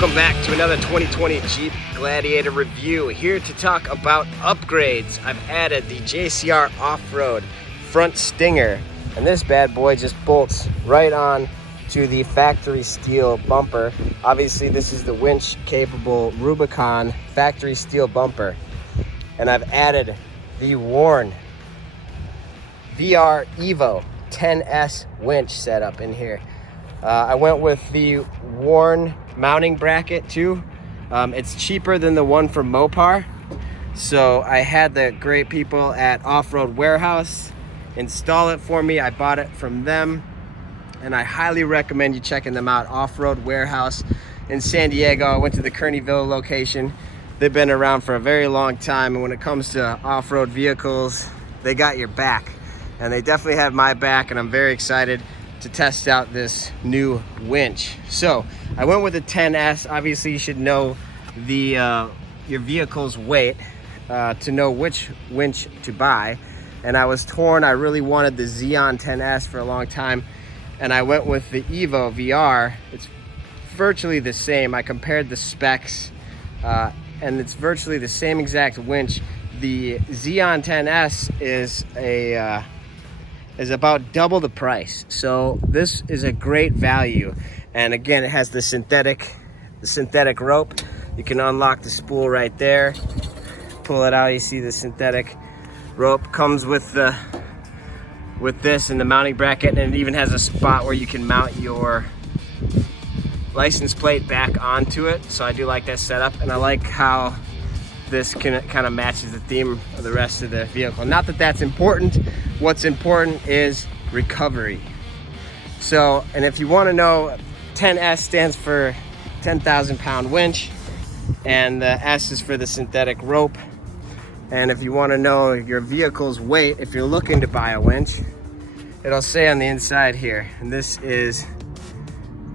Welcome back to another 2020 Jeep Gladiator review. Here to talk about upgrades. I've added the JCR Off-Road front stinger, and this bad boy just bolts right on to the factory steel bumper. Obviously this is the winch capable Rubicon factory steel bumper, and I've added the worn VR Evo 10S winch setup in here. I went with the worn mounting bracket too. It's cheaper than the one from Mopar, so I had the great people at Off-Road Warehouse install it for me. I bought it from them, and I highly recommend you checking them out. Off-Road Warehouse in San Diego. I went to the Kearneyville location. They've been around for a very long time, and when it comes to off-road vehicles, they got your back, and they definitely had my back, and I'm very excited to test out this new winch. So I went with the 10S. Obviously you should know the your vehicle's weight to know which winch to buy, and I was torn. I really wanted the Xeon 10S for a long time, and I went with the Evo VR. It's virtually the same. I compared the specs, and it's virtually the same exact winch. The Xeon 10S is about double the price, so this is a great value. And again, it has the synthetic rope. You can unlock the spool right there, pull it out. You see the synthetic rope comes with this and the mounting bracket, and it even has a spot where you can mount your license plate back onto it. So I do like that setup, and I like how this kind of matches the theme of the rest of the vehicle. Not that that's important. What's important is recovery. So, and if you want to know, 10S stands for 10,000 pound winch, and the S is for the synthetic rope. And if you want to know your vehicle's weight, if you're looking to buy a winch, it'll say on the inside here, and this is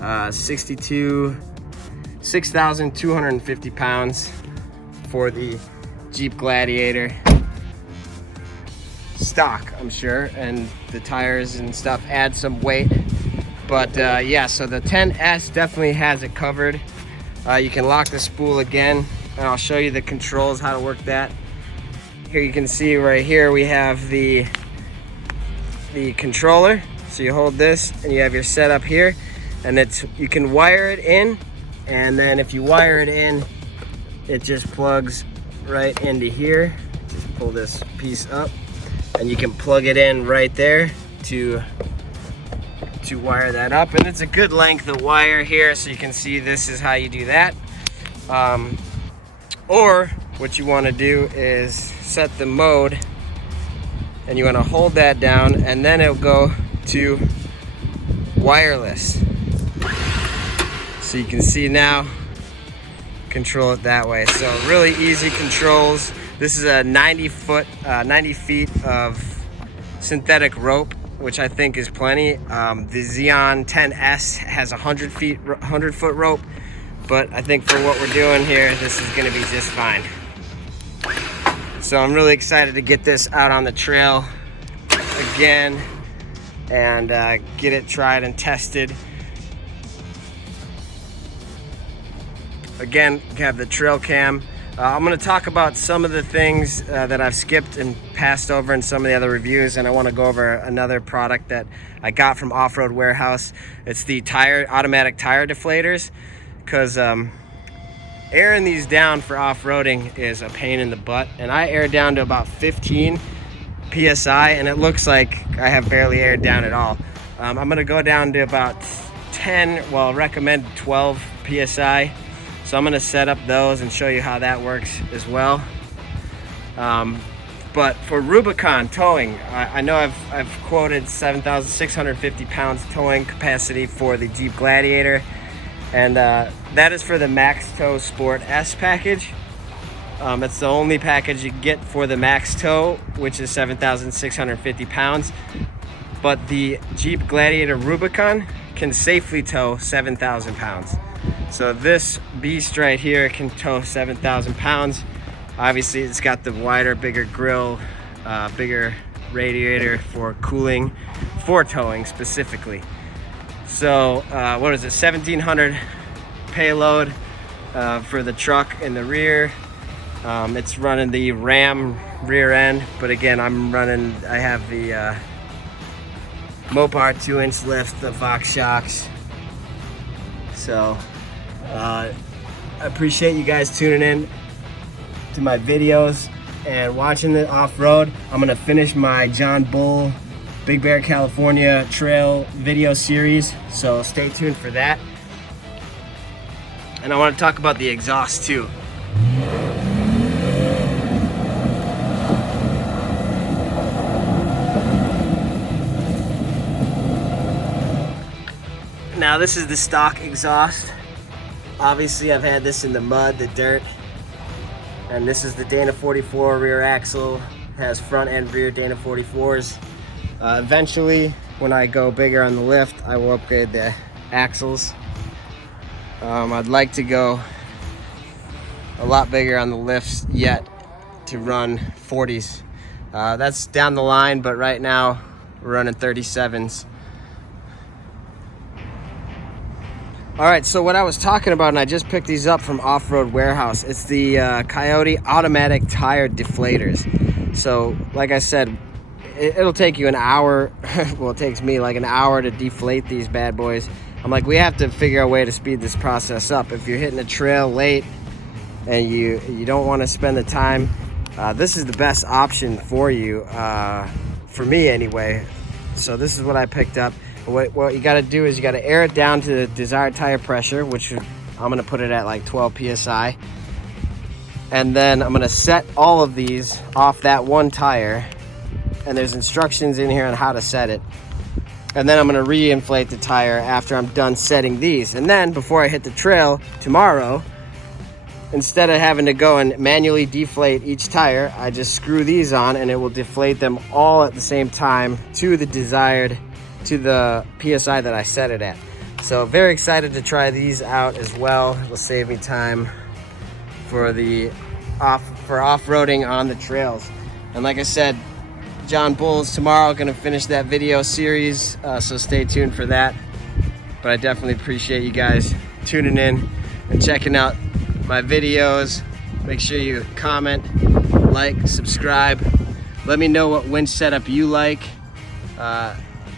6,250 pounds for the Jeep Gladiator stock, I'm sure, and the tires and stuff add some weight. But yeah, so the 10S definitely has it covered. You can lock the spool again, and I'll show you the controls, how to work that. Here you can see right here we have the controller. So you hold this and you have your setup here, and you can wire it in, and then if you wire it in, it just plugs right into here. Just pull this piece up, and you can plug it in right there to wire that up. And it's a good length of wire here, so you can see this is how you do that. Or what you want to do is set the mode, and you want to hold that down, and then it'll go to wireless. So you can see now, control it that way. So really easy controls. This is a 90 feet of synthetic rope, which I think is plenty. The Xeon 10S has 100 foot rope, but I think for what we're doing here, this is gonna be just fine. So I'm really excited to get this out on the trail again and get it tried and tested. Again, you have the trail cam. I'm going to talk about some of the things that I've skipped and passed over in some of the other reviews, and I want to go over another product that I got from Off-Road Warehouse. It's the automatic tire deflators, because airing these down for off-roading is a pain in the butt, and I air down to about 15 PSI, and it looks like I have barely aired down at all. I'm going to go down to about 10, well, recommend 12 PSI. So I'm going to set up those and show you how that works as well. But for Rubicon towing, I know I've quoted 7,650 pounds towing capacity for the Jeep Gladiator, and that is for the Max Tow Sport S package. It's the only package you get for the Max Tow, which is 7,650 pounds. But the Jeep Gladiator Rubicon can safely tow 7,000 pounds. So this beast right here can tow 7,000 pounds. Obviously it's got the wider, bigger grill, bigger radiator for cooling, for towing specifically. So what is it, 1,700 payload for the truck in the rear. It's running the Ram rear end, but again, I have the Mopar 2-inch lift, the Vox shocks. So I appreciate you guys tuning in to my videos and watching the off-road. I'm gonna finish my John Bull Big Bear, California trail video series, so stay tuned for that. And I want to talk about the exhaust too. Now this is the stock exhaust. Obviously I've had this in the mud, the dirt. And this is the Dana 44 rear axle. Has front and rear Dana 44s. Eventually, when I go bigger on the lift, I will upgrade the axles. I'd like to go a lot bigger on the lifts yet to run 40s. That's down the line, but right now we're running 37s. All right, so what I was talking about, and I just picked these up from Off-Road Warehouse, it's the Coyote automatic tire deflators. So like I said, it'll take you an hour. Well, it takes me like an hour to deflate these bad boys. I'm like, we have to figure out a way to speed this process up. If you're hitting a trail late and you don't want to spend the time, this is the best option for you, for me anyway. So this is what I picked up. What you got to do is you got to air it down to the desired tire pressure, which I'm going to put it at like 12 psi. And then I'm going to set all of these off that one tire. And there's instructions in here on how to set it. And then I'm going to re-inflate the tire after I'm done setting these. And then before I hit the trail tomorrow, instead of having to go and manually deflate each tire, I just screw these on and it will deflate them all at the same time to the PSI that I set it at. So very excited to try these out as well. It'll save me time for off-roading on the trails. And like I said, John Bull's tomorrow, gonna finish that video series, so stay tuned for that. But I definitely appreciate you guys tuning in and checking out my videos. Make sure you comment, like, subscribe. Let me know what winch setup you like.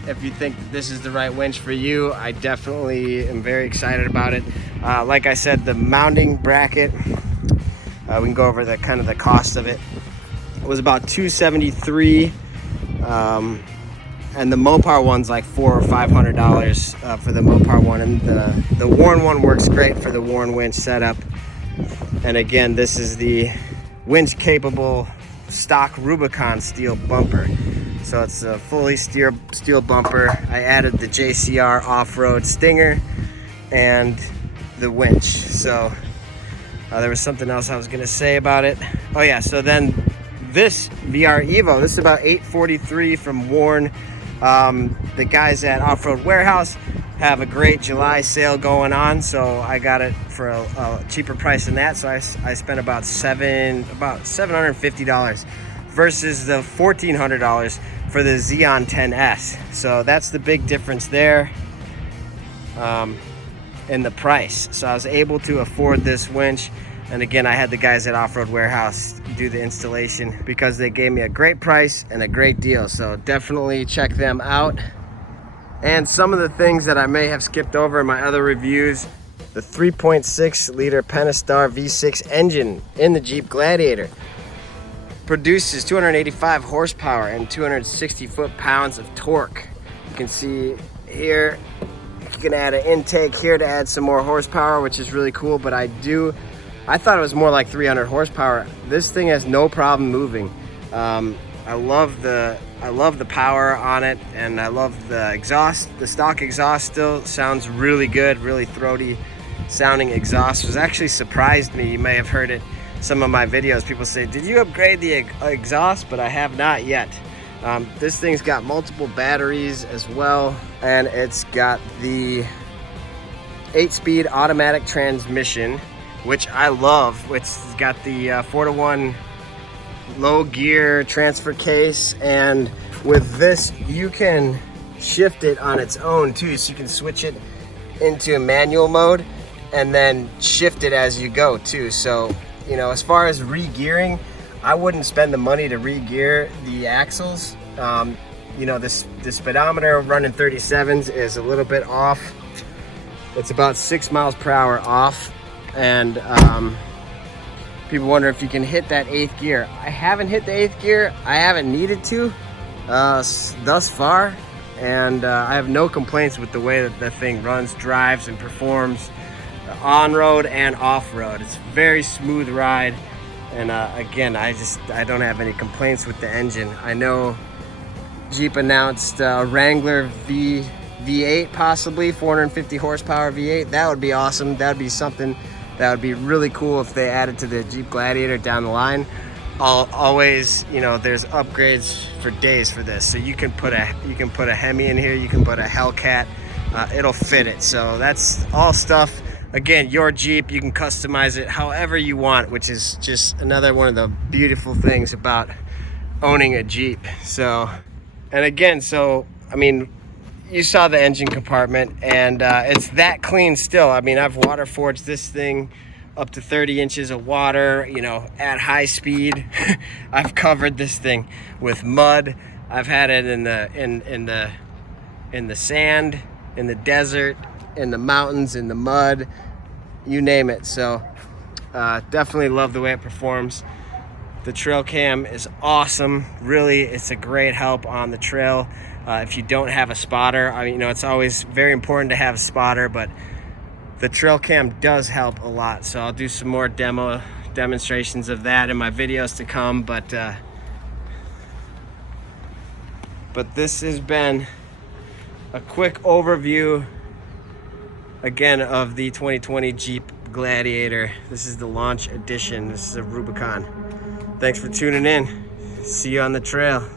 If you think this is the right winch for you, I definitely am very excited about it. Like I said, the mounting bracket, we can go over the kind of the cost of it. It was about $273, and the Mopar one's like $400 or $500 for the Mopar one, and the Warn one works great for the Warn winch setup. And again, this is the winch capable stock Rubicon steel bumper. So it's a fully steel bumper. I added the JCR off-road stinger and the winch. So there was something else I was gonna say about it. Oh yeah, so then this VR Evo, this is about $843 from Warn. The guys at Off-Road Warehouse have a great July sale going on, so I got it for a cheaper price than that. So I spent about $750 versus the $1,400 for the Xeon 10S. So that's the big difference there in the price. So I was able to afford this winch. And again, I had the guys at Off-Road Warehouse do the installation because they gave me a great price and a great deal. So definitely check them out. And some of the things that I may have skipped over in my other reviews, the 3.6 liter Pentastar V6 engine in the Jeep Gladiator produces 285 horsepower and 260 foot-pounds of torque. You can see here, you can add an intake here to add some more horsepower, which is really cool, but I thought it was more like 300 horsepower. This thing has no problem moving. I love the power on it, and I love the exhaust. The stock exhaust still sounds really good, really throaty sounding exhaust. It actually surprised me. You may have heard it some of my videos. People say, did you upgrade the exhaust? But I have not yet. This thing's got multiple batteries as well, and it's got the 8-speed automatic transmission, which I love, which has got the 4-to-1 low gear transfer case, and with this you can shift it on its own too, so you can switch it into manual mode and then shift it as you go too. So, you know, as far as re-gearing, I wouldn't spend the money to re-gear the axles. You know, the speedometer running 37s is a little bit off. It's about 6 miles per hour off. And people wonder if you can hit that 8th gear. I haven't hit the 8th gear. I haven't needed to thus far. And I have no complaints with the way that the thing runs, drives, and performs on-road and off-road. It's a very smooth ride. And again, I don't have any complaints with the engine. I know Jeep announced Wrangler V8, possibly 450 horsepower V8. That would be awesome. That would be something that would be really cool if they added to the Jeep Gladiator down the line. Always, you know, there's upgrades for days for this. So you can put a Hemi in here. You can put a Hellcat. It'll fit it. So that's all stuff. Again, your Jeep, you can customize it however you want, which is just another one of the beautiful things about owning a Jeep. So, and again, so, I mean, you saw the engine compartment, and it's that clean still. I mean, I've water forged this thing up to 30 inches of water, you know, at high speed. I've covered this thing with mud. I've had it in the sand, in the desert, in the mountains, in the mud, you name it. So definitely love the way it performs. The trail cam is awesome. Really, it's a great help on the trail. If you don't have a spotter, I mean, you know, it's always very important to have a spotter, but the trail cam does help a lot. So I'll do some more demonstrations of that in my videos to come. But this has been a quick overview again of the 2020 Jeep Gladiator. This is the Launch Edition. This is a Rubicon. Thanks for tuning in. See you on the trail.